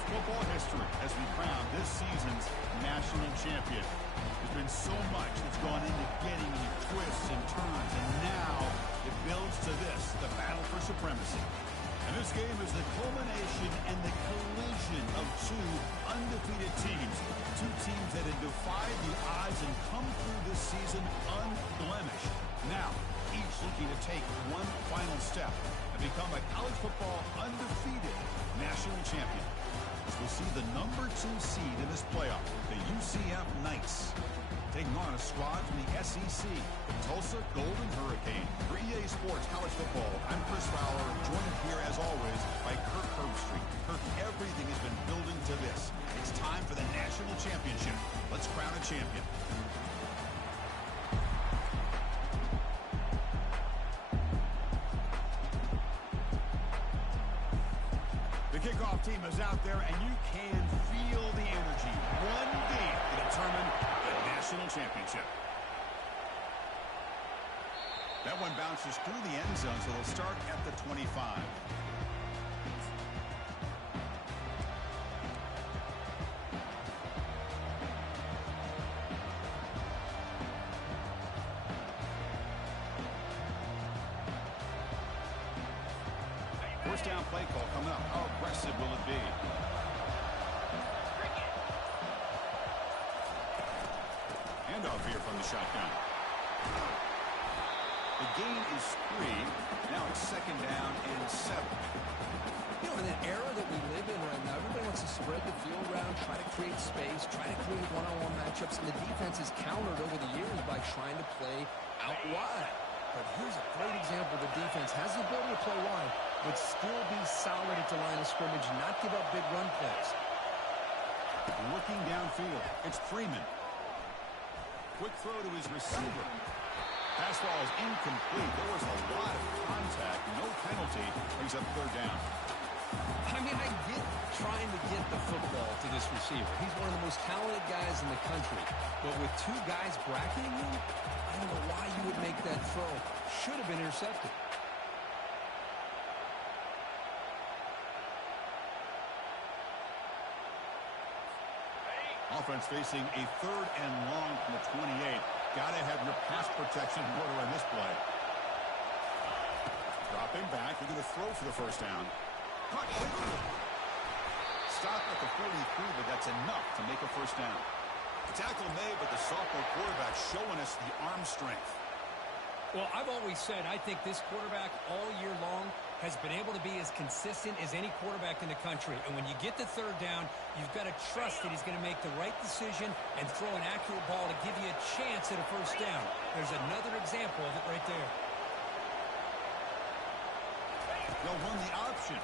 college football history as we crown this season's national champion. There's been so much that's gone into getting the twists and turns, and now it builds to this, the battle for supremacy. And this game is the culmination and the collision of two undefeated teams. Two teams that have defied the odds and come through this season unblemished. Now, each looking to take one final step and become a college football undefeated national champion. As we see the number 2 seed in this playoff, the UCF Knights, taking on a squad from the SEC, the Tulsa Golden Hurricane. For EA Sports College Football, I'm Chris Fowler, joined here as always by Kirk Herbstreit. Kirk, everything has been building to this. It's time for the national championship. Let's crown a champion. The kickoff team is out there, and you can feel the energy. One game to determine the national championship. That one bounces through the end zone, so they'll start at the 25. First down play call coming up. How aggressive will it be? Handoff here from the shotgun. The gain is 3. Now it's 2nd down and 7. You know, in an era that we live in right now, everybody wants to spread the field around, try to create space, try to create one-on-one matchups, and the defense has countered over the years by trying to play out wide. But here's a great example. The defense has the ability to play wide, but still be solid at the line of scrimmage, not give up big run plays. Looking downfield, it's Freeman. Quick throw to his receiver. Pass ball is incomplete. There was a lot of contact. No penalty. Brings up 3rd down. I mean, I get trying to get the football to this receiver. He's one of the most talented guys in the country. But with 2 guys bracketing him, I don't know why you would make that throw. Should have been intercepted. Offense facing a 3rd and long from the 28. Got to have your pass protection in order on this play. Dropping back. They're going to throw for the 1st down. Caught quickly. Stop at the 43, but that's enough to make a 1st down. The tackle made, but the sophomore quarterback showing us the arm strength. Well, I've always said I think this quarterback all year long has been able to be as consistent as any quarterback in the country. And when you get the 3rd down, you've got to trust that he's going to make the right decision and throw an accurate ball to give you a chance at a 1st down. There's another example of it right there. They'll run the option.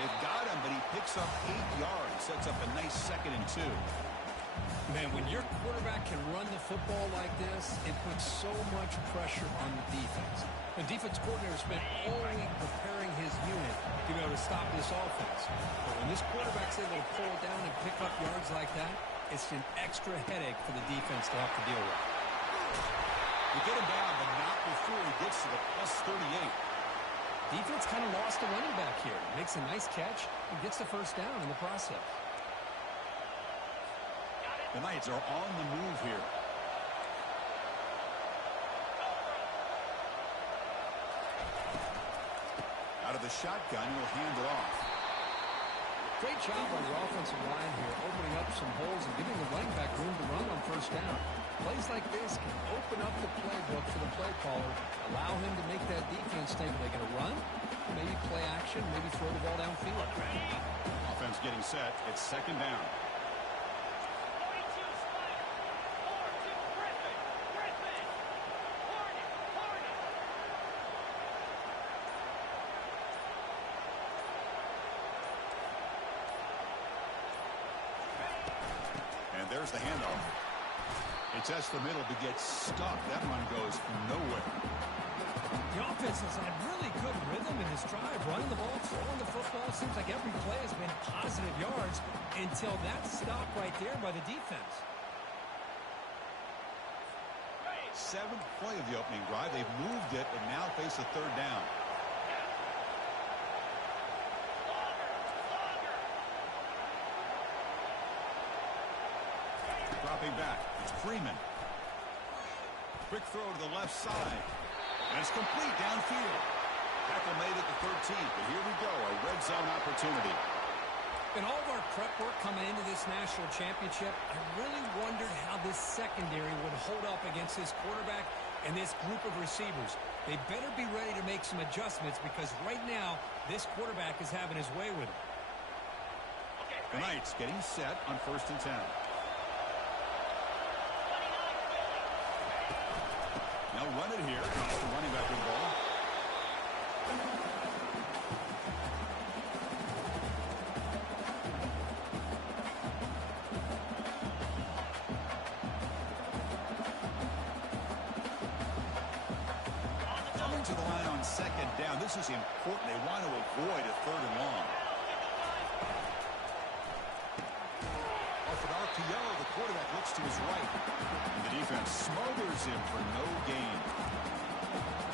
They've got him, but he picks up 8 yards. Sets up a nice 2nd and 2. Man, when your quarterback can run the football like this, it puts so much pressure on the defense. The defense coordinator spent all week preparing his unit to be able to stop this offense. But when this quarterback's able to pull it down and pick up yards like that, it's an extra headache for the defense to have to deal with. They get him down, but not before he gets to the +38. Defense kind of lost a running back here. Makes a nice catch and gets the 1st down in the process. The Knights are on the move here. Out of the shotgun, he'll hand it off. Great job on the offensive line here, opening up some holes and giving the running back room to run on 1st down. Plays like this can open up the playbook for the play caller, allow him to make that defense think, are they going to run? Maybe play action, maybe throw the ball downfield. Offense getting set. It's 2nd down. And there's the handoff. He tests the middle to get stuck. That run goes nowhere. The offense has had really good rhythm in this drive, running the ball, throwing the football. Seems like every play has been positive yards until that stop right there by the defense. 7th play of the opening drive. They've moved it and now face a 3rd down. Dropping back. It's Freeman. Quick throw to the left side. And it's complete downfield. Tackle made at the 13th. But here we go, a red zone opportunity. In all of our prep work coming into this national championship, I really wondered how this secondary would hold up against this quarterback and this group of receivers. They better be ready to make some adjustments because right now, this quarterback is having his way with it. The Knights getting set on 1st and 10. Now run it here. It's the running back with the ball. Coming to the line on 2nd down. This is important. They want to avoid a 3rd and long. Off an RPO, the quarterback looks to his right. And the defense smothers him for no gain.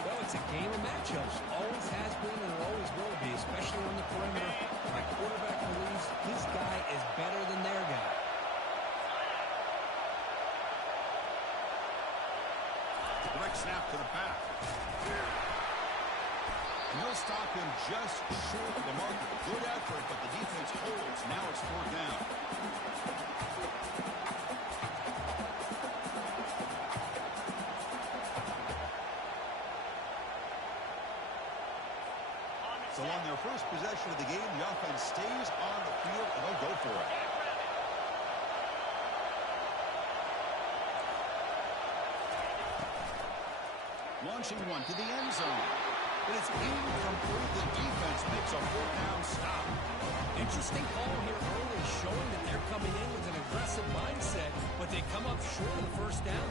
Well, it's a game of matchups. Always has been and it always will be, especially on the perimeter. My quarterback believes his guy is better than their guy. Direct snap to the back. And he'll stop him just short of the marker. Good effort, but the defense holds. Now it's 4th down. So on their first possession of the game, the offense stays on the field, and they'll go for it. Launching one to the end zone. But it's incomplete. The defense makes a 4th down stop. Interesting call here early, showing that they're coming in with an aggressive mindset, but they come up short of the 1st down.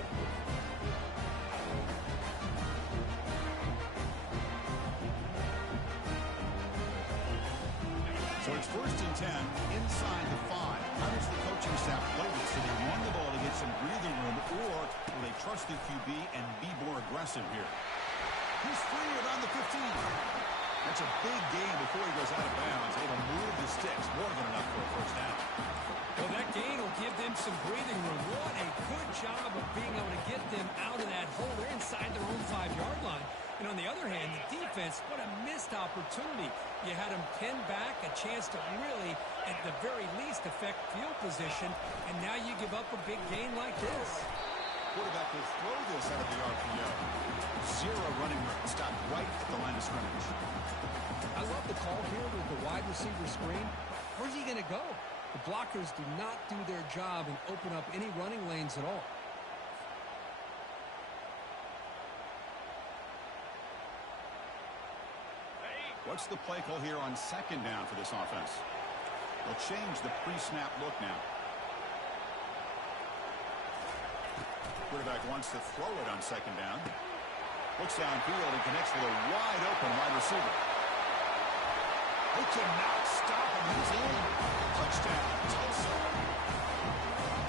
So it's 1st and 10 inside the 5. How does the coaching staff play this? Do they run the ball to get some breathing room, or will they trust the QB and be more aggressive here? He's free around the 15. That's a big gain before he goes out of bounds. Able to move the sticks. More than enough for a 1st down. Well, that gain will give them some breathing room. What a good job of being able to get them out of that hole. They're inside their own 5-yard line. And on the other hand, the defense, what a missed opportunity. You had them pinned back, a chance to really, at the very least, affect field position, and now you give up a big gain like this. Quarterback will throw this out of the RPO. 0 running room. Stopped right at the line of scrimmage. I love the call here with the wide receiver screen. Where's he going to go? The blockers do not do their job and open up any running lanes at all. What's the play call here on 2nd down for this offense? They'll change the pre-snap look now. Quarterback wants to throw it on 2nd down. Looks downfield and connects with a wide open wide receiver. They cannot stop him. He's in. Touchdown, Tulsa.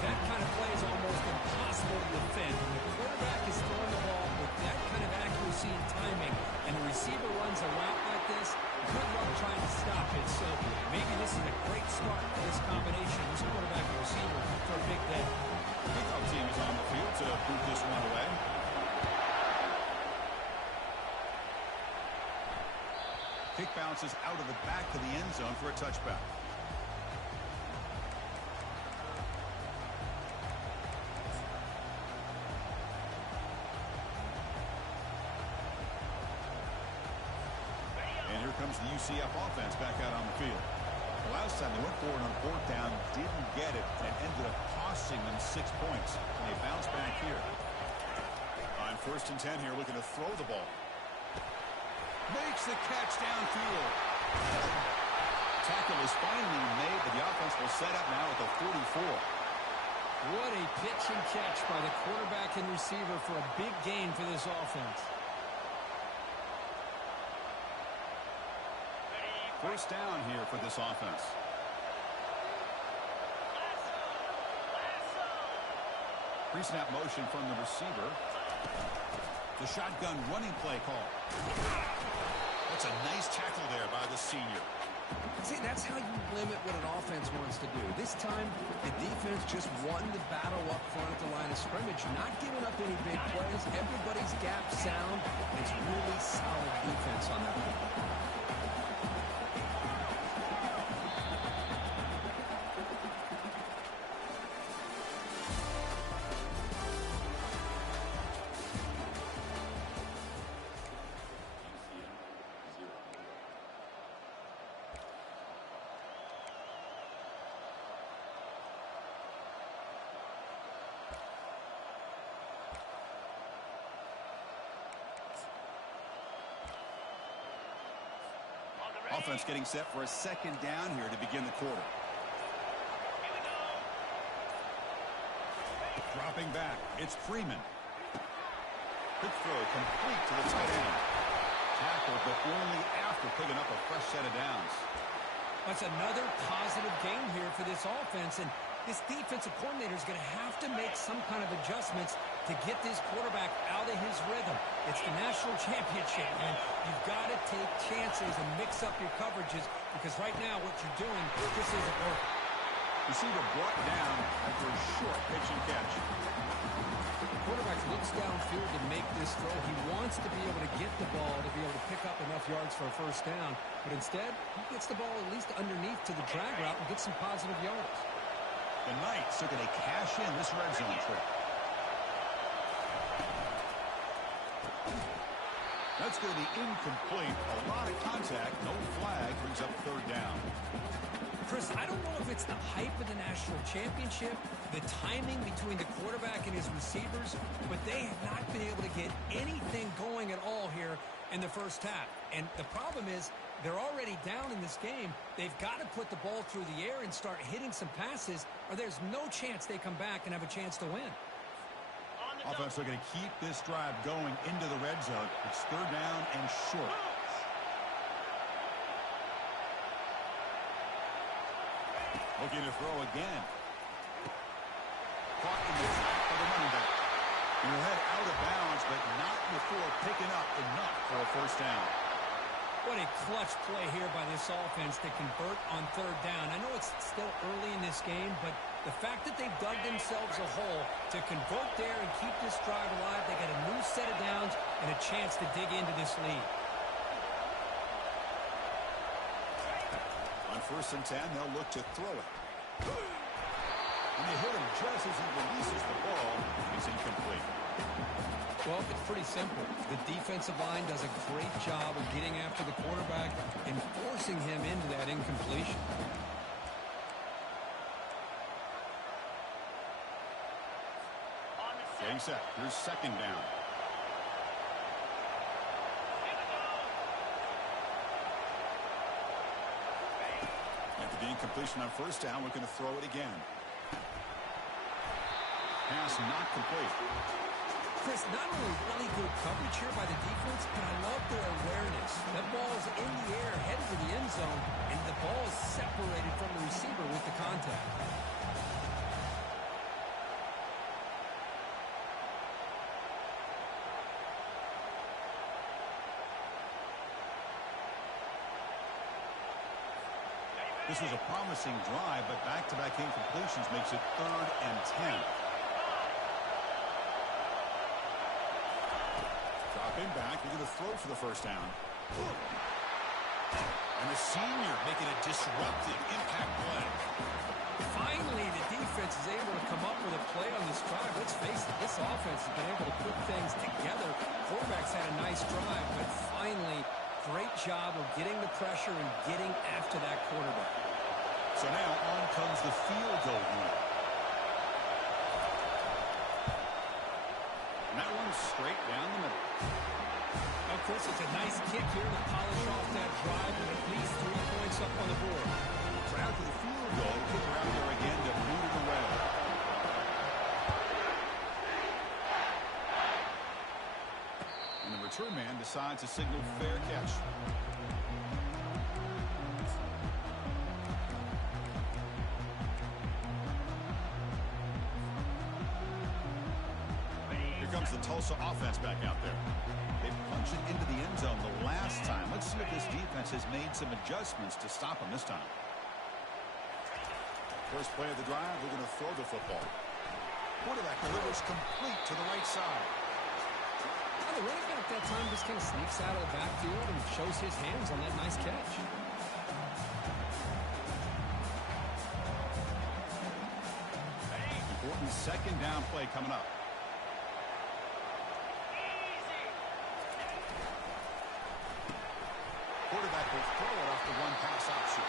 That kind of play is almost impossible to defend. When the quarterback is throwing the ball with that kind of accuracy and timing, and the receiver runs a route like this, good luck trying to stop it. So maybe this is a great start for this combination, this quarterback and receiver, for a big day. Kickoff team is on the field to boot this one away. Kick bounces out of the back of the end zone for a touchback. And here comes the UCF offense back out on the field. The last time they went for it on 4th down, didn't get it, and ended up costing them 6 points. And they bounce back here. On 1st and 10 here, looking to throw the ball. Makes the catch downfield. Tackle is finally made, but the offense will set up now at the 44. What a pitch and catch by the quarterback and receiver for a big gain for this offense. 1st down here for this offense. Pre-snap motion from the receiver. The shotgun running play call. That's a nice tackle there by the senior. See, that's how you limit what an offense wants to do. This time, the defense just won the battle up front at the line of scrimmage, not giving up any big plays. Everybody's gap sound. It's really solid defense on that one. Offense getting set for a second down here to begin the quarter. Dropping back, it's Freeman. Quick throw complete to the tight end. Tackled, but only after picking up a fresh set of downs. That's another positive game here for this offense, and this defensive coordinator is going to have to make some kind of adjustments to get this quarterback out of his rhythm. It's the national championship, and you've got to take chances and mix up your coverages, because right now what you're doing just isn't working. Receiver brought down after a short pitch and catch. The quarterback looks downfield to make this throw. He wants to be able to get the ball to be able to pick up enough yards for a first down, but instead he gets the ball at least underneath to the drag route and gets some positive yards. The Knights are going to cash in this red zone trip. That's going to be incomplete. A lot of contact. No flag. Brings up third down. Chris, I don't know if it's the hype of the national championship, the timing between the quarterback and his receivers, but they have not been able to get anything going at all here in the first half. And the problem is they're already down in this game. They've got to put the ball through the air and start hitting some passes, or there's no chance they come back and have a chance to win. Offense looking to keep this drive going into the red zone. It's third down and short. Looking to throw again. Caught in the trap for the running back. He'll head out of bounds, but not before picking up enough for a first down. What a clutch play here by this offense to convert on third down. I know it's still early in this game, but the fact that they've dug themselves a hole to convert there and keep this drive alive, they got a new set of downs and a chance to dig into this lead. On 1st and 10, they'll look to throw it. And they hit him just as he releases the ball. It's incomplete. Well, it's pretty simple. The defensive line does a great job of getting after the quarterback and forcing him into that incompletion. Getting set. Here's second down. After the incompletion on first down, we're going to throw it again. Pass not complete. Chris, not only really good coverage here by the defense, but I love their awareness. That ball's in the air, headed to the end zone, and the ball is separated from the receiver with the contact. This was a promising drive, but back-to-back incompletions makes it 3rd and 10. Dropping back, we're going to throw for the first down. And the senior making a disruptive impact play. Finally, the defense is able to come up with a play on this drive. Let's face it, this offense has been able to put things together. Quarterback's had a nice drive, but finally, great job of getting the pressure and getting after that quarterback. So now on comes the field goal unit. And that one's straight down the middle. Now, Chris, it's a nice kick here to polish off that drive with at least 3 points up on the board. So after the field goal, kicker out there again to boot it away. And the return man decides to signal fair catch. comes the Tulsa offense back out there. They punch it into the end zone the last time. Let's see if this defense has made some adjustments to stop them this time. First play of the drive, we're going to throw the football. Quarterback delivers complete to the right side. Well, the running back that time just kind of sneaks out of the backfield and shows his hands on that nice catch. Important second down play coming up. Quarterback will throw it off the one pass option.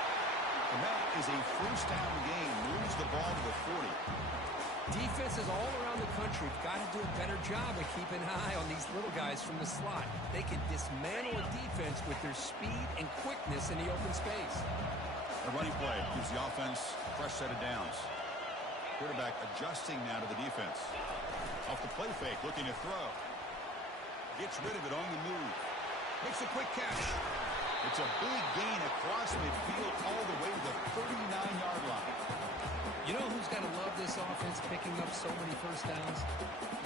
And that is a first down gain. Moves the ball to the 40. Defenses all around the country have got to do a better job of keeping an eye on these little guys from the slot. They can dismantle a defense with their speed and quickness in the open space. A running play gives the offense a fresh set of downs. Quarterback adjusting now to the defense. Off the play fake, looking to throw. Gets rid of it on the move. Makes a quick catch. It's a big gain across midfield all the way to the 39-yard line. You know who's got to love this offense picking up so many first downs?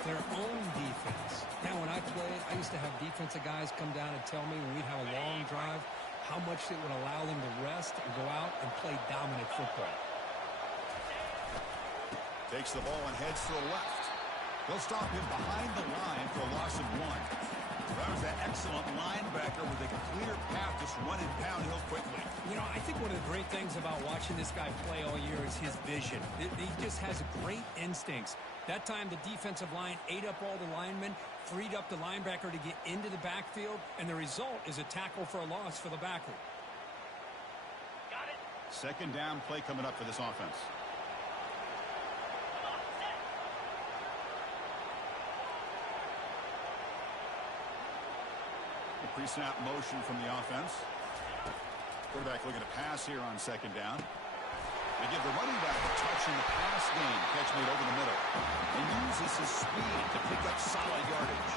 Their own defense. Now, when I played, I used to have defensive guys come down and tell me when we'd have a long drive how much it would allow them to rest and go out and play dominant football. Takes the ball and heads to the left. They'll stop him behind the line for a loss of 1. That was that excellent linebacker with a clear path, just running downhill quickly. You know, I think one of the great things about watching this guy play all year is his vision. He just has great instincts. That time, the defensive line ate up all the linemen, freed up the linebacker to get into the backfield, and the result is a tackle for a loss for the backer. Got it. Second down play coming up for this offense. Pre-snap motion from the offense. Quarterback looking to pass here on second down. They give the running back a touch in the pass game. Catch made over the middle. And uses his speed to pick up solid yardage.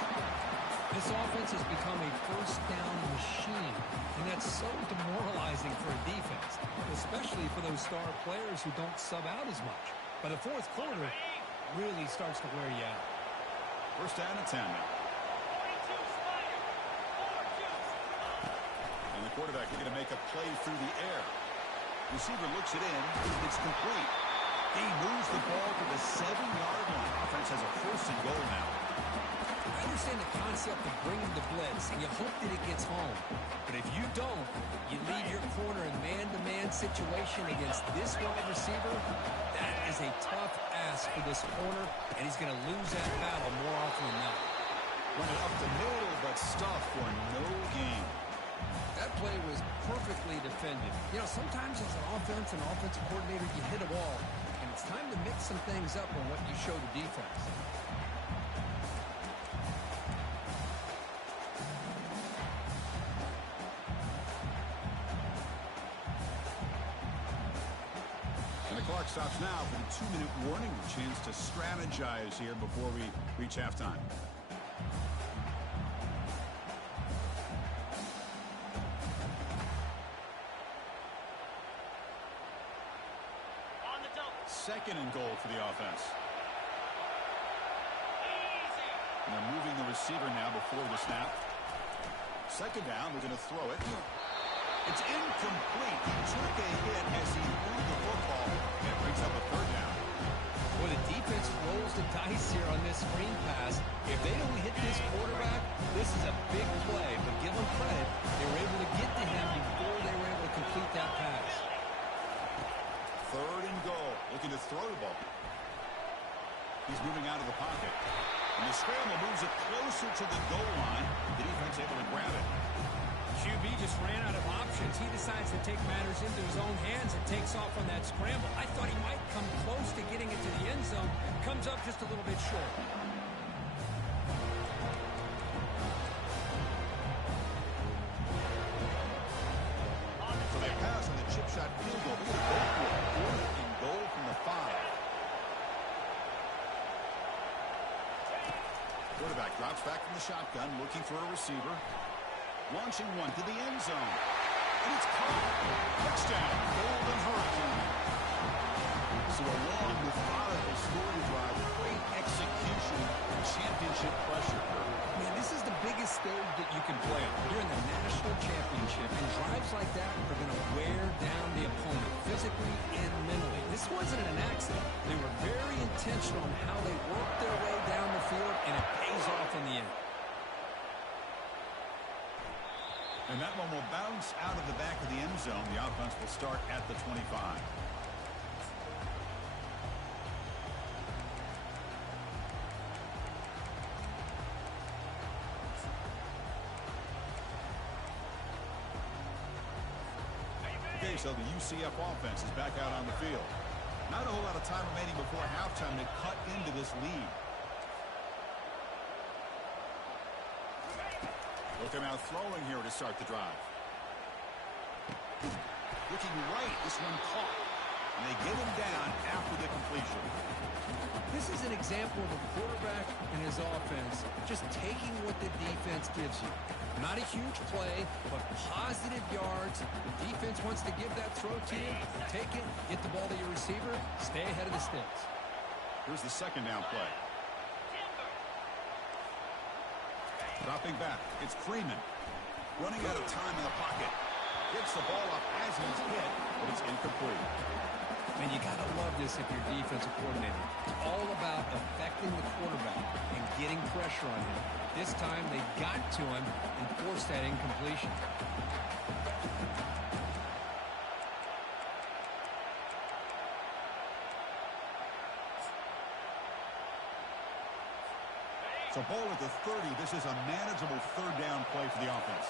This offense has become a first down machine, and that's so demoralizing for a defense, especially for those star players who don't sub out as much. By the fourth quarter, really starts to wear you out. First down and 10 now. And the quarterback is going to make a play through the air. Receiver looks it in. It's complete. He moves the ball to the 7-yard line. Offense has a first and goal now. I understand the concept of bringing the blitz, and you hope that it gets home. But if you don't, you leave your corner in man-to-man situation against this wide receiver. That is a tough ask for this corner, and he's going to lose that battle more often than not. Running up the middle, but stuff for no gain. That play was perfectly defended. You know, sometimes as an offensive coordinator, you hit a wall, and it's time to mix some things up on what you show the defense. And the clock stops now for the 2-minute warning. A chance to strategize here before we reach halftime. Second and goal for the offense. And they're moving the receiver now before the snap. Second down, we're going to throw it. It's incomplete. He took a hit as he moved the football, and it brings up a third down. Well, the defense rolls the dice here on this screen pass. If they don't hit this quarterback, this is a big play. But give them credit, they were able to get to him before they were able to complete that pass. Third and goal, looking to throw the ball. He's moving out of the pocket. And the scramble moves it closer to the goal line. The defense able to grab it. QB just ran out of options. He decides to take matters into his own hands and takes off on that scramble. I thought he might come close to getting into the end zone. Comes up just a little bit short. So they pass on the chip shot field goal. They're going to go for it. Fourth and goal from the 5. Quarterback drops back from the shotgun, looking for a receiver. Launching one to the end zone. And it's caught. Touchdown, Golden Hurricane. So a long, methodical scoring drive. Great execution. Championship This wasn't an accident. They were very intentional in how they worked their way down the field, and it pays off in the end. And that one will bounce out of the back of the end zone. The offense will start at the 25. Okay, so the UCF offense is back out on the field. Not a whole lot of time remaining before halftime to cut into this lead. Look him out throwing here to start the drive. Looking right, this one caught. And they get him down after the completion. This is an example of a quarterback and his offense just taking what the defense gives you. Not a huge play, but positive yards. The defense wants to give that throw to you. Take it, get the ball to your receiver, stay ahead of the sticks. Here's the second down play. Dropping back, it's Freeman. Running out of time in the pocket. Gets the ball up as he's hit, but it's incomplete. And you got to love this if you're defensive coordinator. It's all about affecting the quarterback and getting pressure on him. This time they got to him and forced that incompletion. So ball at the 30. This is a manageable third down play for the offense.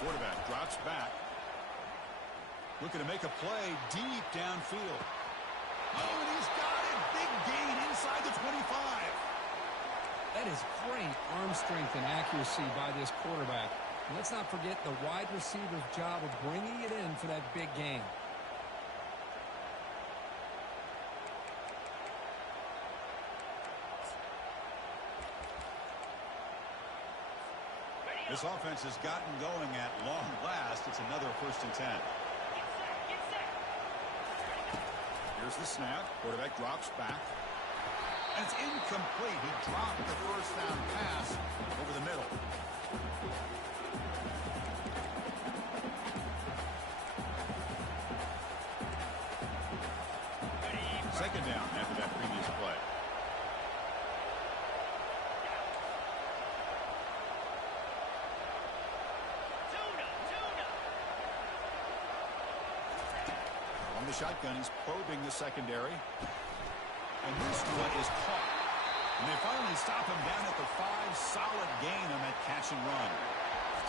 Quarterback drops back. Looking to make a play deep downfield. Oh, and he's got it. Big gain inside the 25. That is great arm strength and accuracy by this quarterback. And let's not forget the wide receiver's job of bringing it in for that big gain. This offense has gotten going at long last. It's another 1st and 10. Here's the snap. Quarterback drops back. And it's incomplete. He dropped the first down pass over the middle. Second down after that previous play. On the shotgun, he's probing the secondary. And this one is caught. And they finally stop him down at the 5. Solid gain on that catch and run.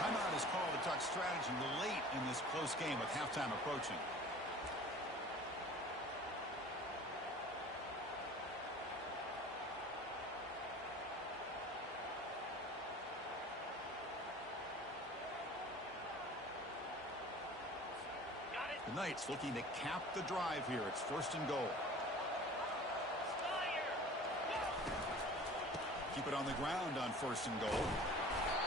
Timeout is called to talk strategy late in this close game with halftime approaching. The Knights looking to cap the drive here. It's 1st and goal. Keep it on the ground on 1st and goal.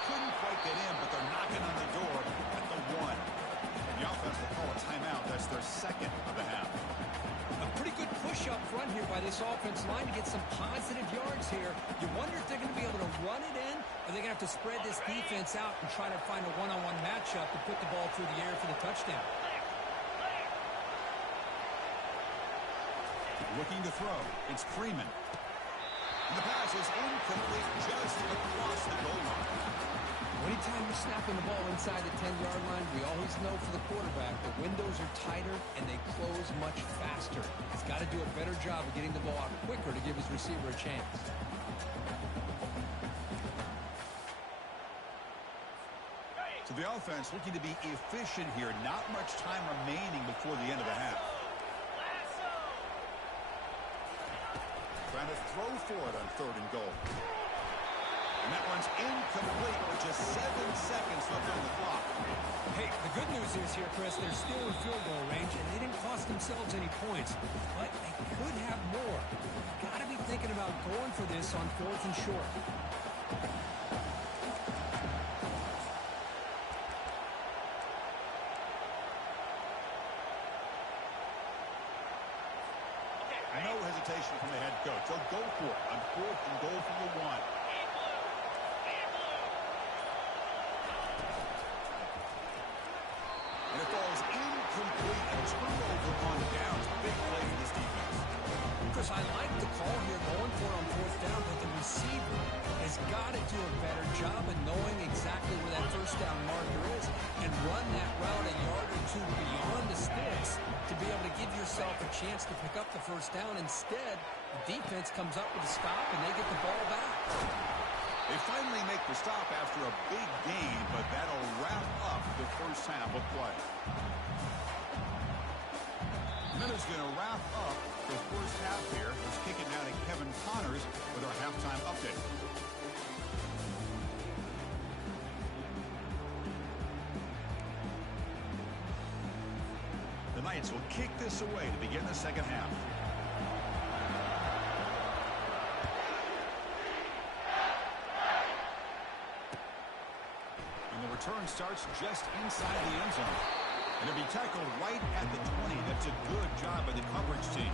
Couldn't quite get in, but they're knocking on the door at the 1. And the offense will call a timeout. That's their second of the half. A pretty good push up front here by this offense line to get some positive yards here. You wonder if they're going to be able to run it in, or they're going to have to spread this defense out and try to find a one-on-one matchup to put the ball through the air for the touchdown. Looking to throw. It's Freeman. And the pass is incomplete just across the goal line. Anytime you're snapping the ball inside the 10-yard line, we always know for the quarterback the windows are tighter and they close much faster. He's got to do a better job of getting the ball out quicker to give his receiver a chance. So the offense looking to be efficient here. Not much time remaining before the end of the half. Trying to throw for it on 3rd and goal. And that one's incomplete with just 7 seconds left on the clock. Hey, the good news is here, Chris, they're still in field goal range, and they didn't cost themselves any points. But they could have more. Got to be thinking about going for this on 4th and short. No hesitation from the head coach. They'll go for it on 4th and goal from the 1. on downs. Big play for this defense. Chris, I like the call here going for it on fourth down, but the receiver has got to do a better job of knowing exactly where that first down marker is and run that route a yard or two beyond the sticks to be able to give yourself a chance to pick up the first down. Instead, the defense comes up with a stop and they get the ball back. They finally make the stop after a big gain, but that'll wrap up the first half of play. And that is going to wrap up the first half here. Let's kick it now to Kevin Connors with our halftime update. The Knights will kick this away to begin the second half. And the return starts just inside the end zone. And it'll be tackled right at the 20. That's a good job by the coverage team.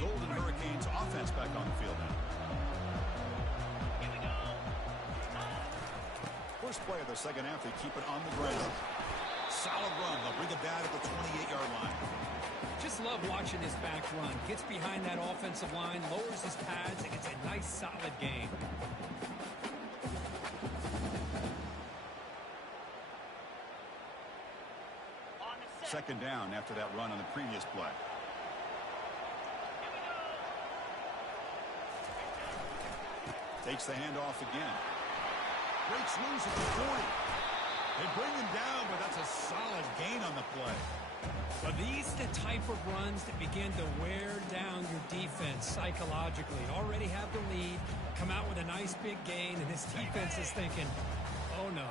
Golden Hurricanes offense back on the field now. First play of the second half, they keep it on the ground. Solid run. They'll bring it down at the 28-yard line. Just love watching this back run. Gets behind that offensive line, lowers his pads, and gets a nice, solid gain. Second down after that run on the previous play. Takes the handoff again. Breaks loose at the 40. They bring him down, but that's a solid gain on the play. But these are the type of runs that begin to wear down your defense psychologically. Already have the lead, come out with a nice big gain, and this defense is thinking, oh no,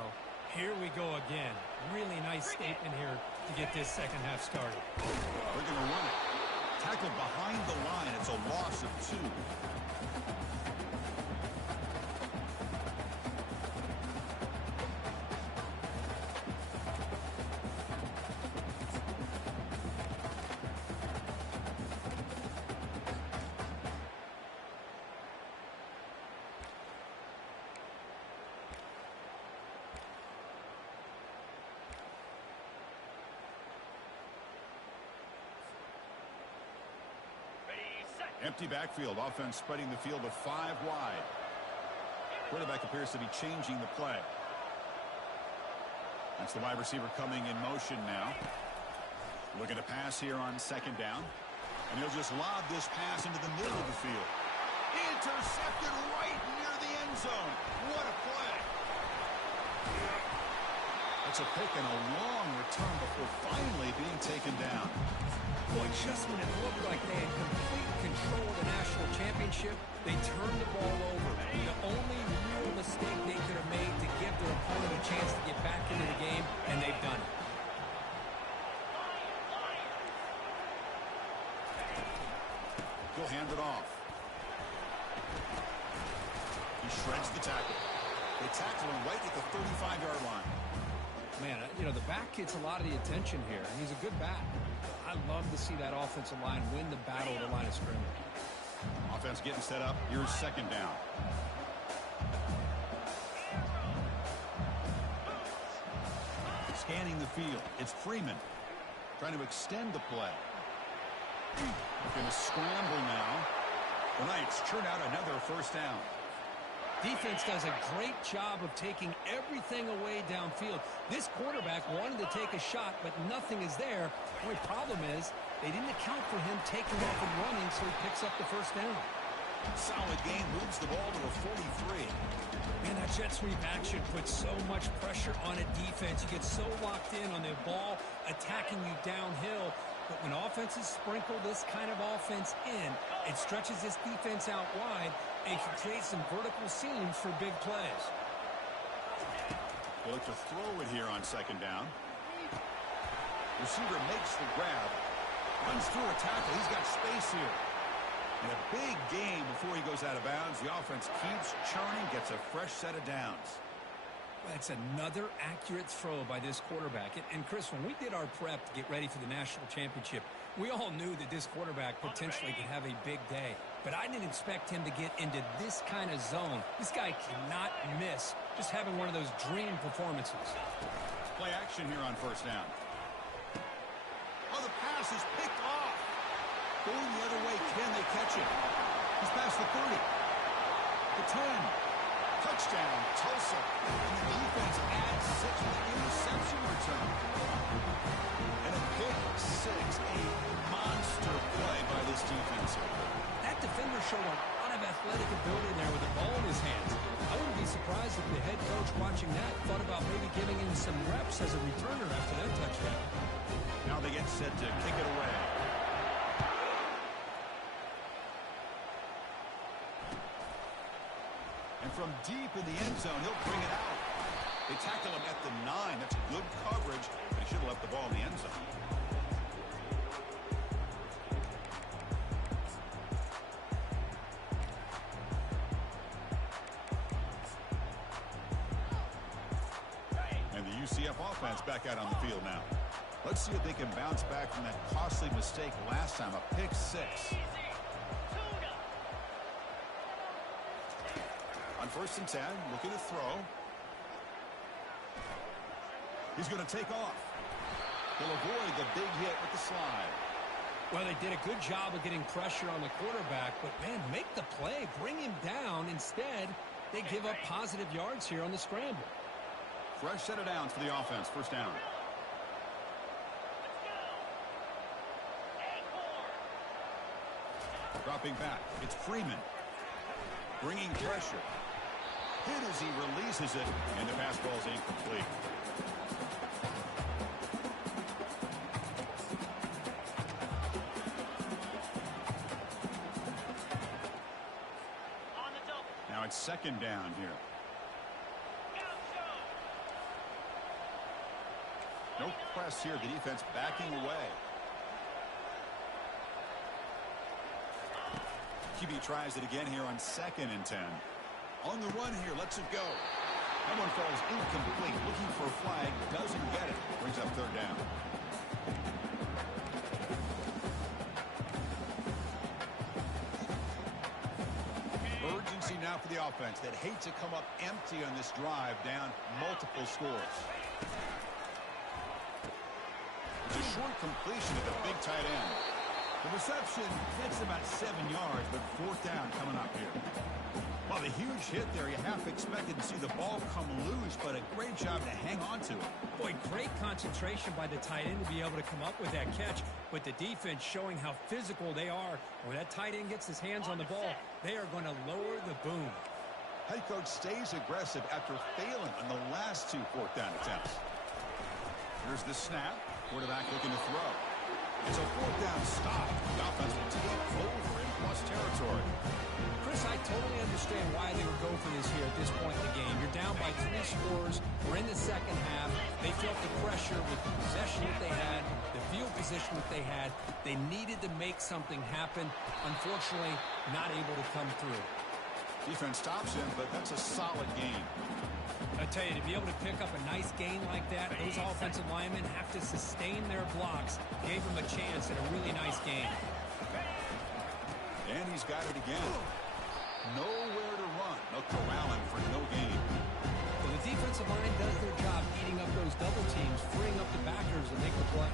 here we go again. Really nice statement here to get this second half started. They're going to run it. Tackled behind the line. It's a loss of 2. Empty backfield. Offense spreading the field to 5 wide. Quarterback appears to be changing the play. That's the wide receiver coming in motion now. Looking to pass here on second down. And he'll just lob this pass into the middle of the field. Intercepted right near the end zone. What a play. That's a pick and a long return before finally being taken down. Boy, just when it looked like they had complete control of the national championship, they turned the ball over. The only real mistake they could have made to give their opponent a chance to get back into the game, and they've done it. He'll hand it off. He shreds the tackle. They tackle him right at the 35-yard line. Man, you know, the back gets a lot of the attention here, and he's a good back. I love to see that offensive line win the battle at the line of scrimmage. Offense getting set up. Here's second down. Scanning the field. It's Freeman trying to extend the play. Going to scramble now. The Knights churn out another first down. Defense does a great job of taking everything away downfield. This quarterback wanted to take a shot, but nothing is there. The only problem is they didn't account for him taking off and running, so he picks up the first down. Solid game, moves the ball to a 43. Man, that jet sweep action puts so much pressure on a defense. You get so locked in on the ball attacking you downhill. But when offenses sprinkle this kind of offense in, it stretches this defense out wide and can create some vertical seams for big plays. They look to throw it here on second down. Receiver makes the grab. Runs through a tackle. He's got space here. And a big gain before he goes out of bounds. The offense keeps churning, gets a fresh set of downs. That's another accurate throw by this quarterback. And Chris, when we did our prep to get ready for the national championship, we all knew that this quarterback potentially could have a big day. But I didn't expect him to get into this kind of zone. This guy cannot miss. Just having one of those dream performances. Play action here on first down. Oh, the pass is picked off. Going the other way, can they catch it? He's past the 30. The 10. Touchdown, Tulsa. And the defense adds 6 with an interception return. And a pick six, a monster play by this defense. That defender showed a lot of athletic ability there with the ball in his hands. I wouldn't be surprised if the head coach watching that thought about maybe giving him some reps as a returner after that touchdown. Now they get set to kick it away. And from deep in the end zone, he'll bring it out. They tackle him at the 9. That's good coverage. They should have left the ball in the end zone. And the UCF offense back out on the field now. Let's see if they can bounce back from that costly mistake last time, a pick 6. On 1st and 10, looking to throw. He's going to take off. He'll avoid the big hit with the slide. Well, they did a good job of getting pressure on the quarterback, but, man, make the play. Bring him down. Instead, they give up positive yards here on the scramble. Fresh set of downs for the offense. First down. Dropping back. It's Freeman. Bringing pressure. Hit as he releases it, and the pass ball's incomplete. Now it's 2nd down here. No press here. The defense backing away. QB tries it again here on 2nd and 10. On the run here, lets it go. That one falls incomplete. Looking for a flag, doesn't get it. Brings up 3rd down. Urgency now for the offense that hate to come up empty on this drive, down multiple scores. It's a short completion to the big tight end. The reception gets about 7 yards, but 4th down coming up here. Well, the huge hit there, you half expected to see the ball come loose, but a great job to hang on to it. Boy, great concentration by the tight end to be able to come up with that catch, but the defense showing how physical they are. When that tight end gets his hands on the ball, they are going to lower the boom. Head coach stays aggressive after failing on the last 2 4th down attempts. Here's the snap. Quarterback looking to throw. It's a 4th down stop. The offense will take over in plus territory. Chris, I totally understand why they would go for this here at this point in the game. You're down by 3 scores. We're in the 2nd half. They felt the pressure with the possession that they had, the field position that they had. They needed to make something happen. Unfortunately, not able to come through. Defense stops him, but that's a solid game. I tell you, to be able to pick up a nice gain like that, those offensive linemen have to sustain their blocks. Gave them a chance at a really nice game. And he's got it again. Nowhere to run. They'll corral him for no gain. Well, the defensive line does their job eating up those double teams, freeing up the backers to make the play.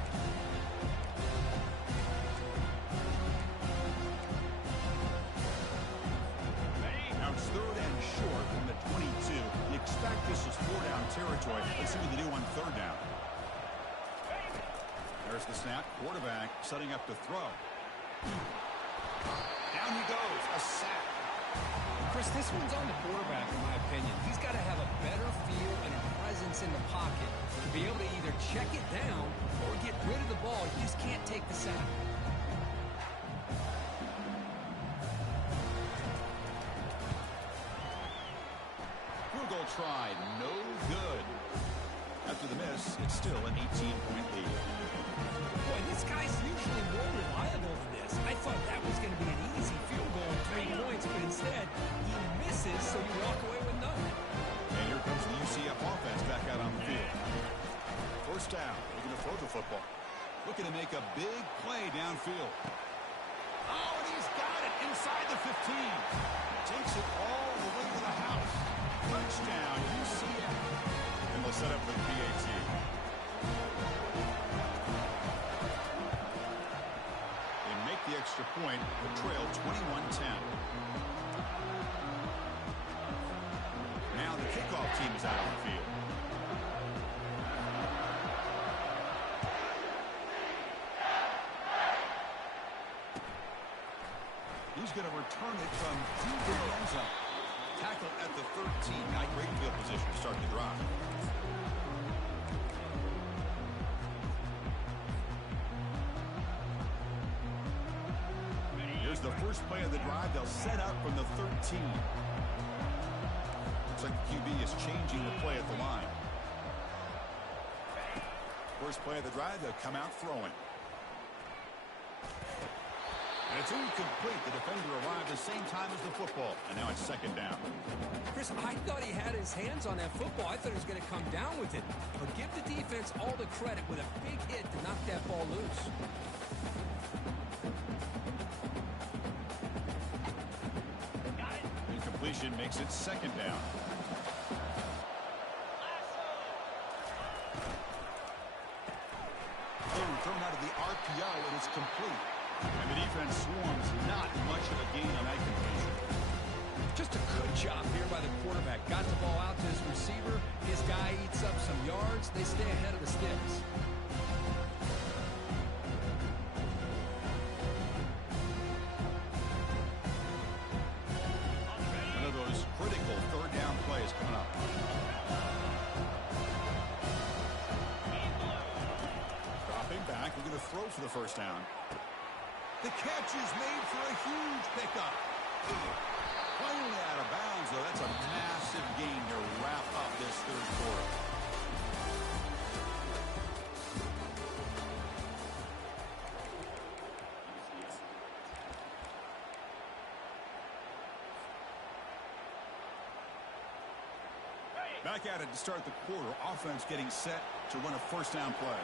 Now it's 3rd and short from the 22. You expect this is 4 down territory. Let's see what they do on 3rd down. There's the snap. Quarterback setting up to throw. Down he goes. A sack. Chris, this one's on the quarterback, in my opinion. He's got to have a better feel and a presence in the pocket to be able to either check it down or get rid of the ball. You just can't take the sack. Field goal tried. No good. After the miss, it's still an 18-point lead. Boy, this guy's usually more reliable than this. I thought that was going to be an easy field goal, 3 points, but instead, he misses, so you walk away with nothing. And here comes the UCF offense back out on the field. First down, looking to throw the football. Looking to make a big play downfield. Oh, and he's got it inside the 15. Takes it all the way to the house. Touchdown, UCF. And they'll set up for the PAT. They make the extra point, the trail 21-10. Now the kickoff team is out on the field. He's going to return it from deep in the end zone. Tackle at the 13. Got great field position to start the drive. Here's the first play of the drive. They'll set up from the 13. Looks like the QB is changing the play at the line. First play of the drive, they'll come out throwing. And it's incomplete. The defender arrived at the same time as the football. And now it's second down. Chris, I thought he had his hands on that football. I thought he was going to come down with it. But give the defense all the credit with a big hit to knock that ball loose. Incompletion makes it second down. Thrown out of the RPO, and it's complete. And the defense swarms, not much of a gain on that completion. Just a good job here by the quarterback. Got the ball out to his receiver. His guy eats up some yards. They stay ahead of the sticks. One of those critical third down plays coming up. Dropping back. We're going to throw for the first down. The catch is made for a huge pickup. Finally out of bounds, though. That's a massive gain to wrap up this third quarter. Back at it to start the quarter. Offense getting set to run a first down play.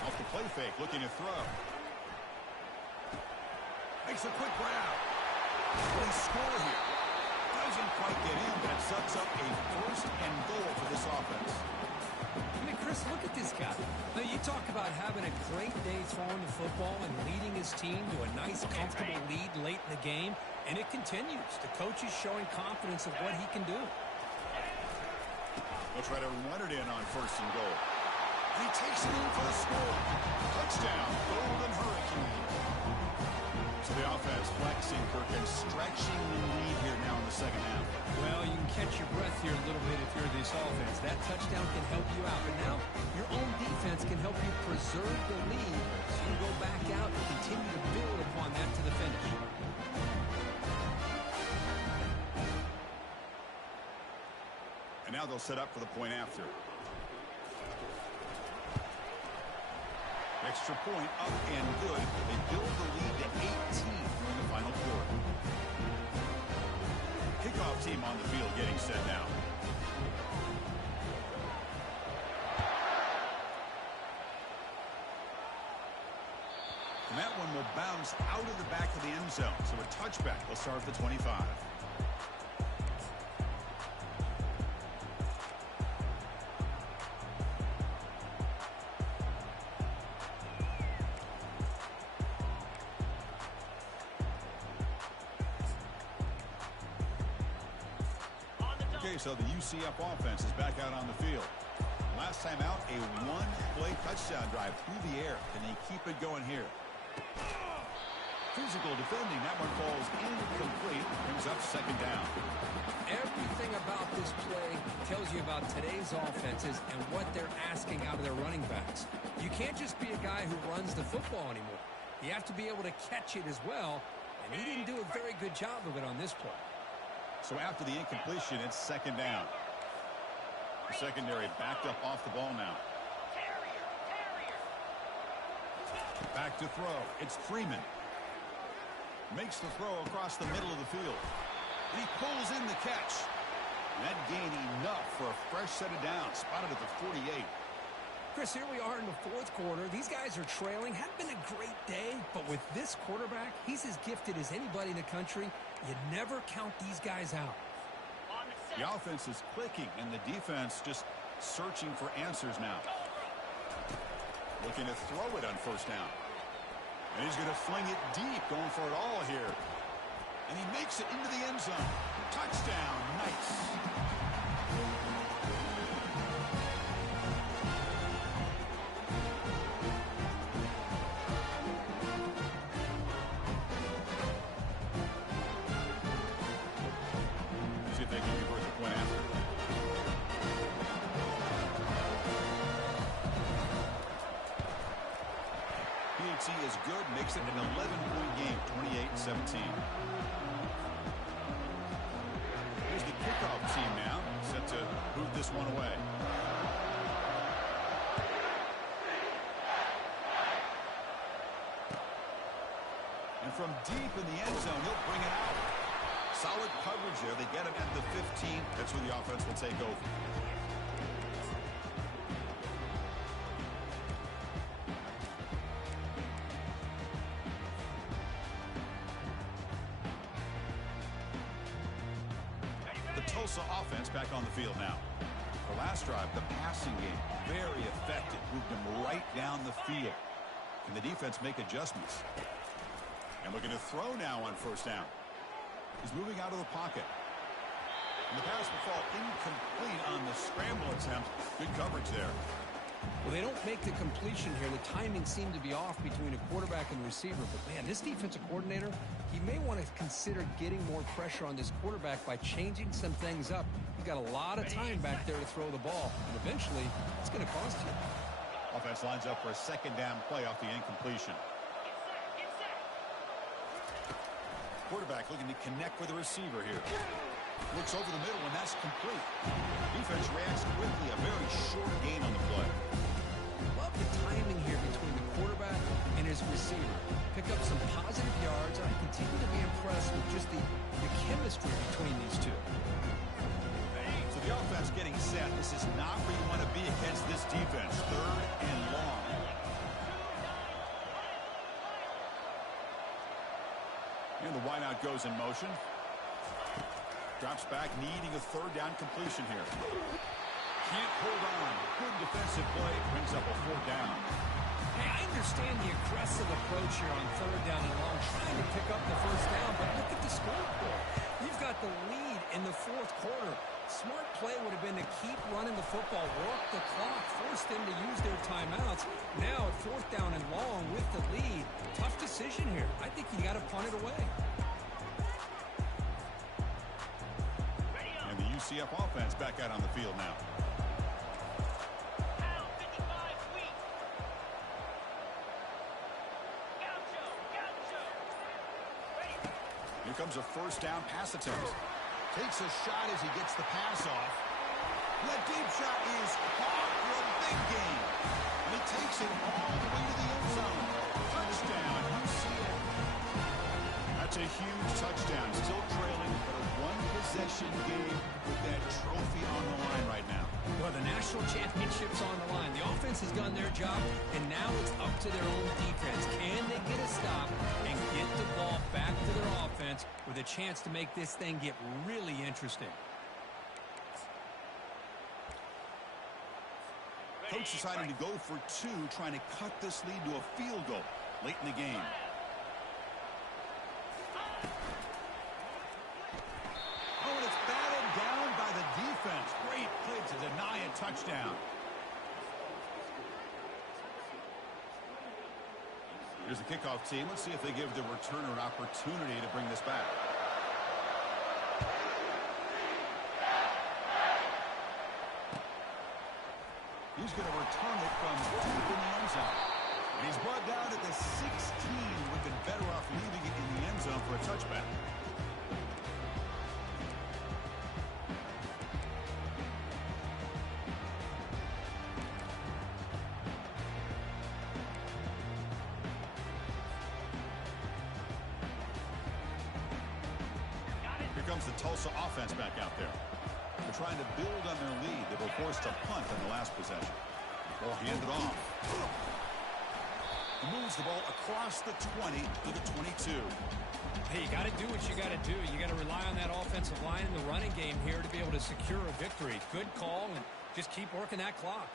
Off the play fake, looking to throw. Makes a quick grab. They score here. Doesn't quite get in, but it sets up a first and goal for this offense. I mean, Chris, look at this guy. Now, you talk about having a great day throwing the football and leading his team to a nice, comfortable lead late in the game, and it continues. The coach is showing confidence of what he can do. They'll try to run it in on first and goal. And he takes it in for the score. Touchdown, Golden Hurricane. So the offense flexing, Kirk, and stretching the lead here now in the second half. Well, you can catch your breath here a little bit if you're this offense. That touchdown can help you out. But now your own defense can help you preserve the lead so you can go back out and continue to build upon that to the finish. And now they'll set up for the point after. Extra point up and good. They build the lead to 18 during the final quarter. Kickoff team on the field getting set now. And that one will bounce out of the back of the end zone. So a touchback will start at the 25. Okay, so the UCF offense is back out on the field. Last time out, a one-play touchdown drive through the air. Can they keep it going here? Physical defending. That one falls incomplete. Brings up second down. Everything about this play tells you about today's offenses and what they're asking out of their running backs. You can't just be a guy who runs the football anymore. You have to be able to catch it as well, and he didn't do a very good job of it on this play. So after the incompletion, it's second down. The secondary backed up off the ball now. Back to throw. It's Freeman. Makes the throw across the middle of the field. And he pulls in the catch. And that gained enough for a fresh set of downs. Spotted at the 48. Chris, here we are in the fourth quarter. These guys are trailing. Hadn't been a great day, but with this quarterback, he's as gifted as anybody in the country. You never count these guys out. The offense is clicking, and the defense just searching for answers now. Looking to throw it on first down. And he's going to fling it deep, going for it all here. And he makes it into the end zone. Touchdown. Nice. See if they can convert the point after. PAT is good, makes it an 11-point game, 28-17. Here's the kickoff team now, set to boot this one away. And from deep in the end zone, he'll bring it out. Solid coverage there. They get him at the 15. That's where the offense will take over. The Tulsa offense back on the field now. The last drive, the passing game, very effective. Moved him right down the field. Can the defense make adjustments? And looking to throw now on first down. He's moving out of the pocket. And the pass will fall incomplete on the scramble attempt. Good coverage there. Well, they don't make the completion here. The timing seemed to be off between a quarterback and receiver. But, man, this defensive coordinator, he may want to consider getting more pressure on this quarterback by changing some things up. He's got a lot of time back there to throw the ball. And eventually, it's going to cost you. Offense lines up for a second down play off the incompletion. Quarterback looking to connect with the receiver here. Looks over the middle, and that's complete. Defense reacts quickly. A very short gain on the play. Love the timing here between the quarterback and his receiver. Pick up some positive yards, and I continue to be impressed with just the chemistry between these two. So the offense getting set. This is not where you want to be against this defense. Third and long. And the wideout goes in motion. Drops back, needing a third down completion here. Can't hold on. Good defensive play. Brings up a fourth down. Hey, I understand the aggressive approach here on third down and long, trying to pick up the first down, but look at the scoreboard. You've got the lead in the fourth quarter. Smart play would have been to keep running the football, work the clock, force them to use their timeouts. Now at fourth down and long with the lead, tough decision here. I think you got to punt it away. And the UCF offense back out on the field now. Here comes a first down pass attempt. Takes a shot as he gets the pass off. That deep shot is caught for a big gain. And he takes it all the way to the end zone. Touchdown, UCF. That's a huge touchdown. Still trailing, but a one-possession game with that trophy on the line right now. Well, the national championship's on the line. The offense has done their job, and now it's up to their own defense. Can they get a stop and get the ball back to their offense with a chance to make this thing get really interesting? Coach decided to go for two, trying to cut this lead to a field goal late in the game. Oh, and it's batted down by the defense. Great play to deny a touchdown. Here's the kickoff team. Let's see if they give the returner an opportunity to bring this back. He's going to return it from deep in the end zone. And he's brought down at the 16. Would have been better off leaving it in the end zone for a touchback. comes the Tulsa offense back out there. They're trying to build on their lead. They were forced to punt on the last possession. Ball handed off. He moves the ball across the 20 to the 22. Hey, you got to do what you got to do. You got to rely on that offensive line in the running game here to be able to secure a victory. Good call, and just keep working that clock.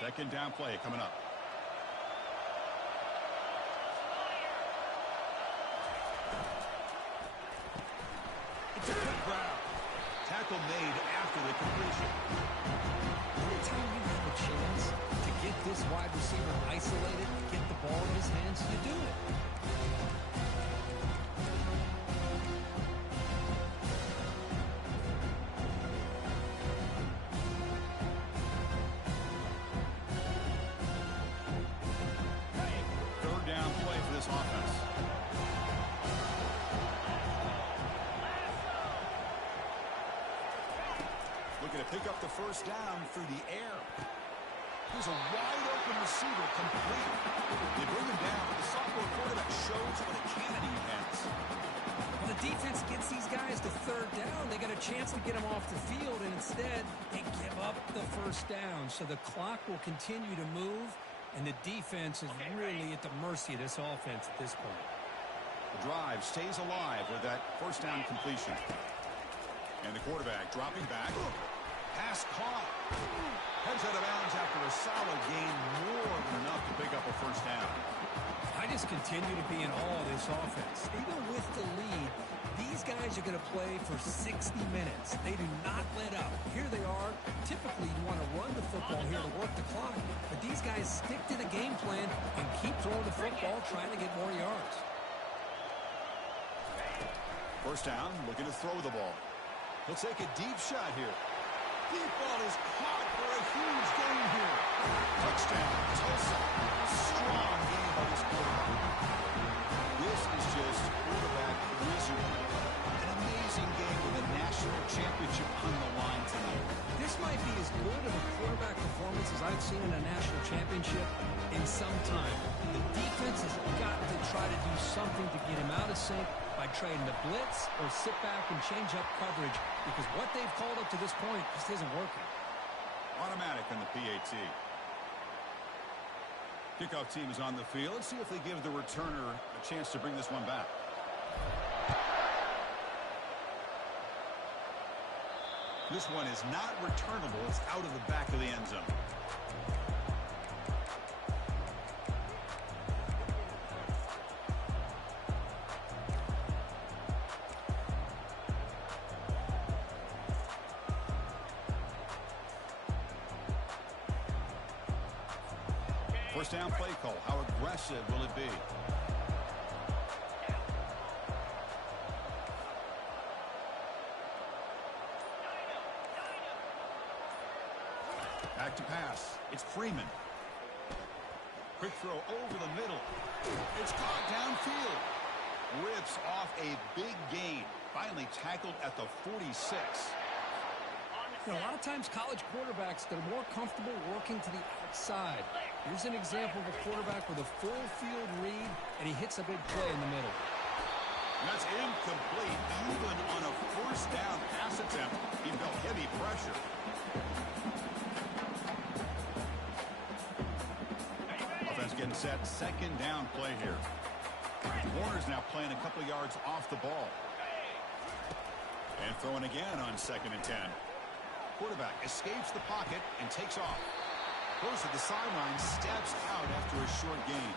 Second down play coming up. It's a quick grab. Tackle made after the completion. Every time you have a chance to get this wide receiver isolated, get the ball in his hands, you do it. Third down play for this offense. Looking to pick up the first down through the air. Here's a wide-open receiver complete. They bring him down. The sophomore quarterback shows what a cannon he has. When the defense gets these guys to third down, they get a chance to get them off the field, and instead they give up the first down. So the clock will continue to move, and the defense is really at the mercy of this offense at this point. The drive stays alive with that first down completion. And the quarterback dropping back. Pass caught. Heads out of bounds after a solid gain, more than enough to pick up a first down. I just continue to be in awe of this offense. Even with the lead, these guys are going to play for 60 minutes. They do not let up. Here they are. Typically, you want to run the football here to work the clock. But these guys stick to the game plan and keep throwing the football, trying to get more yards. First down, looking to throw the ball. He'll take a deep shot here. Deep ball is caught for a huge gain here. Touchdown, Tulsa. Strong game by this quarterback. This is just quarterback wizardry. An amazing game with a national championship on the line tonight. This might be as good of a quarterback performance as I've seen in a national championship in some time. The defense has got to try to do something to get him out of sync by trading the blitz or sit back and change up coverage, because what they've called up to this point just isn't working. Automatic on the PAT. Kickoff team is on the field. Let's see if they give the returner a chance to bring this one back. This one is not returnable. It's out of the back of the end zone. First down play call. How aggressive will it be? Back to pass. It's Freeman. Quick throw over the middle. It's caught downfield. Rips off a big gain. Finally tackled at the 46. You know, a lot of times college quarterbacks, they're more comfortable working to the outside. Here's an example of a quarterback with a full field read, and he hits a big play in the middle. And that's incomplete. Even on a first down pass attempt, he felt heavy pressure. Offense getting set. Second down play here. Warner's now playing a couple of yards off the ball. And throwing again on 2nd and 10. Quarterback escapes the pocket and takes off. Goes to the sideline, steps out after a short gain.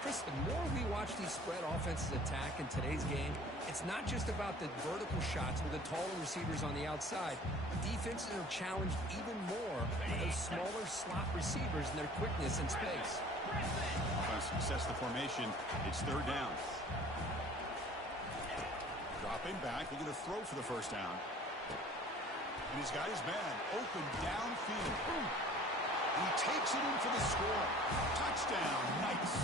Chris, the more we watch these spread offenses attack in today's game, it's not just about the vertical shots with the taller receivers on the outside. Defenses are challenged even more by those smaller slot receivers and their quickness in space. Offense sets the formation. It's third down. Dropping back, looking to throw for the first down. And he's got his man open downfield. And he takes it in for the score. Touchdown, Knights.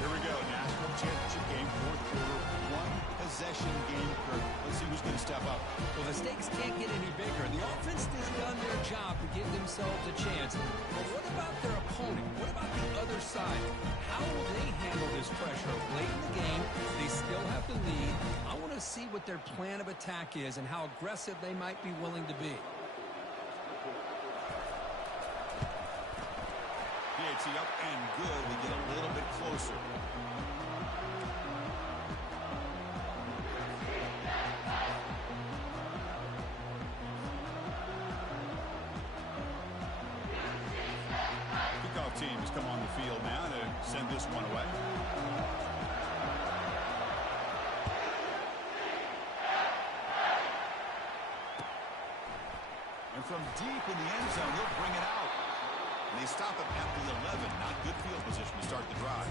Here we go, national championship game, fourth quarter, one possession game. Let's see who's going to step up. Well, the stakes can't get any bigger. The offense has done their job to give themselves a chance. But what about their opponent? What about the other side? How will they handle this pressure? Late in the game, they still have the lead. I want to see what their plan of attack is and how aggressive they might be willing to be. PAT up and good. We get a little bit closer. Kickoff team has come on the field now to send this one away. And from deep in the end zone, he'll bring it out. And they stop it at the 11. Not good field position to start the drive.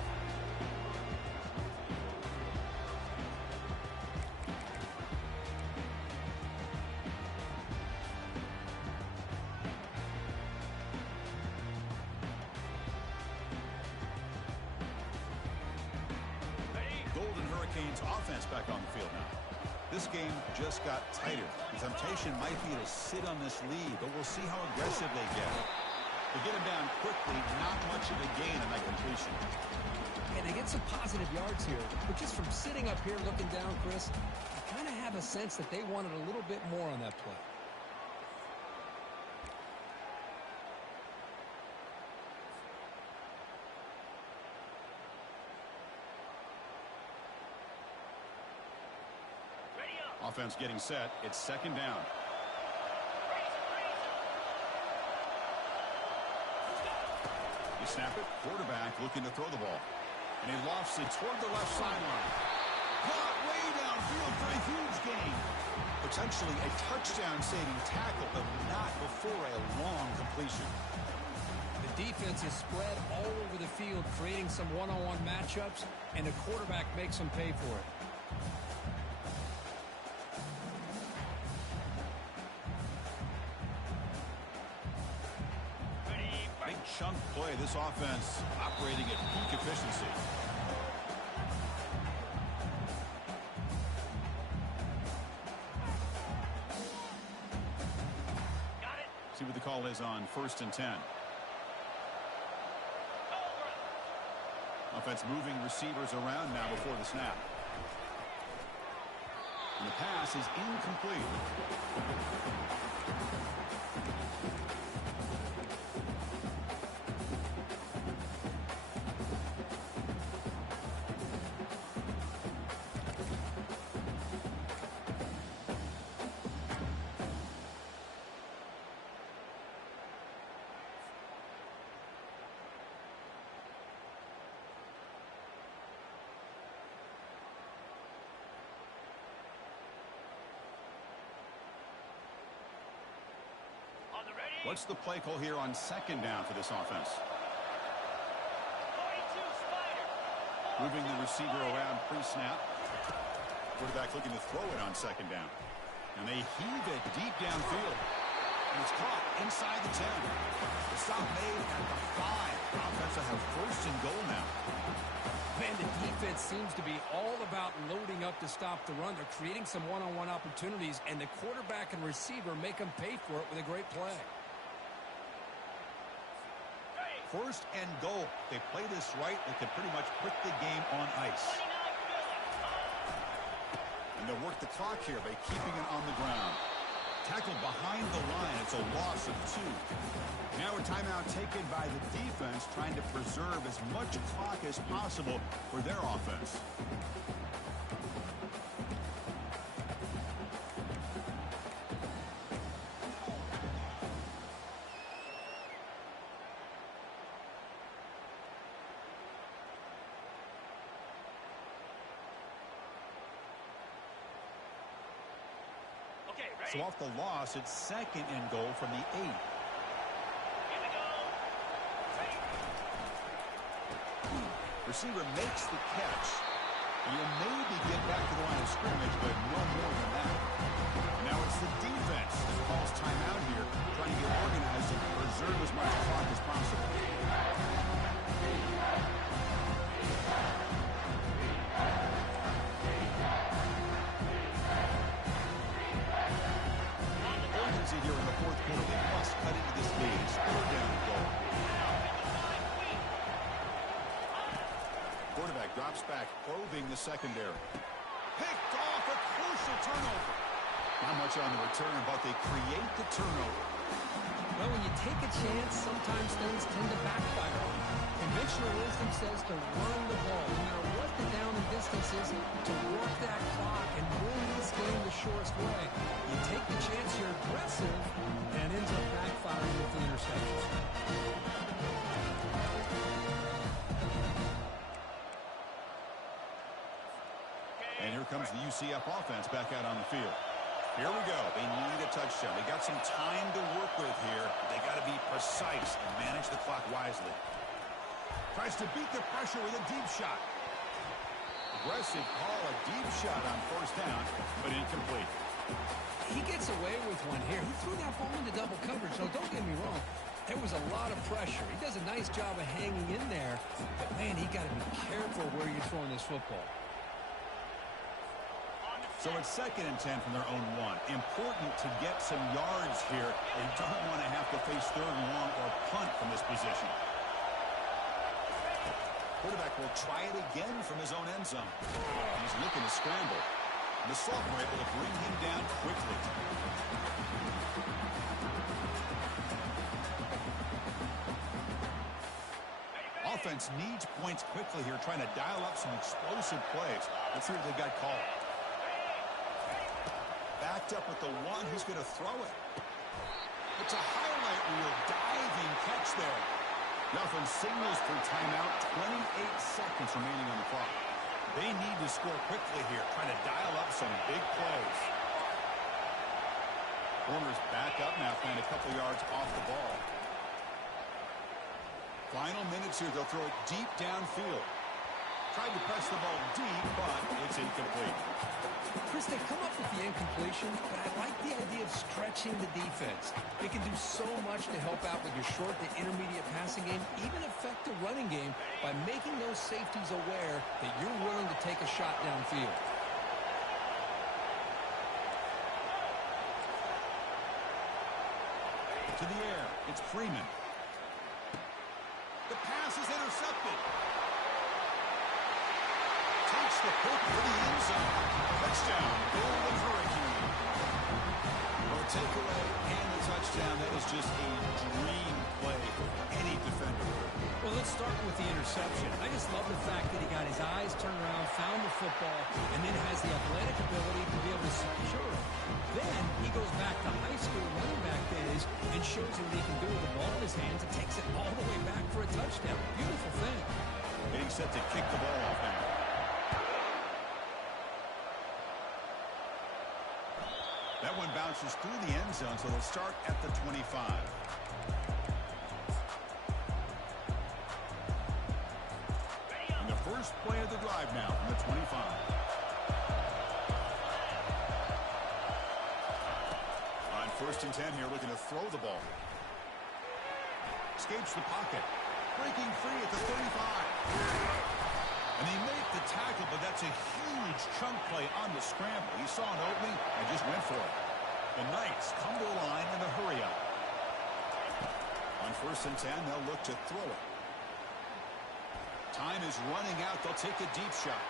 Golden Hurricanes offense back on the field now. This game just got tighter. The temptation might be to sit on this lead, but we'll see how aggressive they get. They get him down quickly, not much of a gain on that completion. And they get some positive yards here. But just from sitting up here looking down, Chris, I kind of have a sense that they wanted a little bit more on that play. Offense getting set. It's second down. You snap it. Quarterback looking to throw the ball. And he lofts it toward the left sideline. Caught way downfield for a huge gain. Potentially a touchdown-saving tackle, but not before a long completion. The defense is spread all over the field, creating some one-on-one matchups, and the quarterback makes them pay for it. Big chunk play. This offense operating at peak efficiency. See what the call is on 1st and 10. Offense moving receivers around now before the snap. And the pass is incomplete. What's the play call here on second down for this offense? Moving the receiver around pre-snap. Quarterback looking to throw it on second down. And they heave it deep downfield. And it's caught inside the 10. The stop made at the 5. Offense will have 1st and goal now. Man, the defense seems to be all about loading up to stop the run. They're creating some one-on-one opportunities, and the quarterback and receiver make them pay for it with a great play. 1st and goal. They play this right, they can pretty much put the game on ice. And they'll work the clock here by keeping it on the ground. Tackled behind the line. It's a loss of 2. Now a timeout taken by the defense, trying to preserve as much clock as possible for their offense. So off the loss, it's 2nd and goal from the 8. Receiver makes the catch. You'll maybe get back to the line of scrimmage, but no more than that. Now it's the defense that calls timeout here, trying to get organized and preserve as much clock as possible. probing the secondary. Picked off a crucial turnover. Not much on the return, but they create the turnover. Well, when you take a chance, sometimes things tend to backfire. Conventional wisdom says to run the ball, no matter what the down and distance is, to work that clock and win this game the shortest way. You take the chance, you're aggressive, and ends up backfiring with the interception. And here comes the UCF offense back out on the field. Here we go. They need a touchdown. They got some time to work with here. They got to be precise and manage the clock wisely. Tries to beat the pressure with a deep shot. Aggressive call, a deep shot on first down, but incomplete. He gets away with one here. He threw that ball into double coverage, so don't get me wrong. There was a lot of pressure. He does a nice job of hanging in there, but, man, he got to be careful where you're throwing this football. So it's 2nd and 10 from their own 1. Important to get some yards here. They don't want to have to face 3rd and long or punt from this position. Quarterback will try it again from his own end zone. He's looking to scramble. The sophomore able to bring him down quickly. Offense needs points quickly here, trying to dial up some explosive plays. Let's see what they got called. Backed up with the one who's going to throw it. It's a highlight reel diving catch there. The offense signals for timeout. 28 seconds remaining on the clock. They need to score quickly here, trying to dial up some big plays. Corners back up now, playing a couple yards off the ball. Final minutes here, they'll throw it deep downfield. Tried to press the ball deep, but it's incomplete. Chris, they come up with the incompletion, but I like the idea of stretching the defense. It can do so much to help out with your short to intermediate passing game, even affect the running game by making those safeties aware that you're willing to take a shot downfield. To the air, it's Freeman. The pass is intercepted. Takes the hook for the end zone. Touchdown, Bill the Hurricane. Well, takeaway and the touchdown, that is just a dream play for any defender. Well, let's start with the interception. I just love the fact that he got his eyes turned around, found the football, and then has the athletic ability to be able to secure it. Then he goes back to high school running back days and shows you what he can do with the ball in his hands and takes it all the way back for a touchdown. Beautiful thing. Getting set to kick the ball off now. That one bounces through the end zone, so they'll start at the 25. And the first play of the drive now from the 25. On 1st and 10 here, looking to throw the ball. Escapes the pocket. Breaking free at the 35. And they make the tackle, but that's a huge chunk play on the scramble. He saw an opening and just went for it. The Knights come to the line in a hurry-up. On 1st and 10, they'll look to throw it. Time is running out. They'll take a deep shot.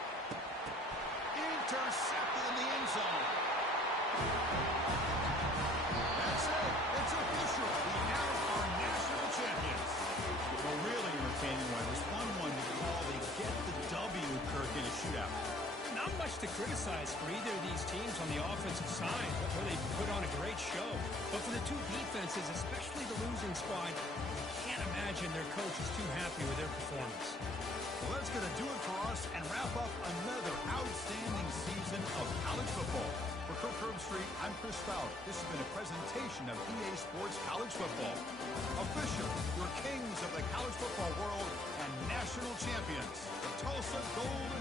Intercepted in the end zone. That's it. It's official. We now are national champions. Well, really entertaining one. It was fun one to call. They get the W, Kirk, in a shootout. Not much to criticize for either of these teams on the offensive side, where they put on a great show. But for the two defenses, especially the losing squad, you can't imagine their coach is too happy with their performance. Well, that's going to do it for us and wrap up another outstanding season of college football. For Kirk Herbstreit, I'm Chris Fowler. This has been a presentation of EA Sports College Football. Official, your kings of the college football world and national champions, the Tulsa Gold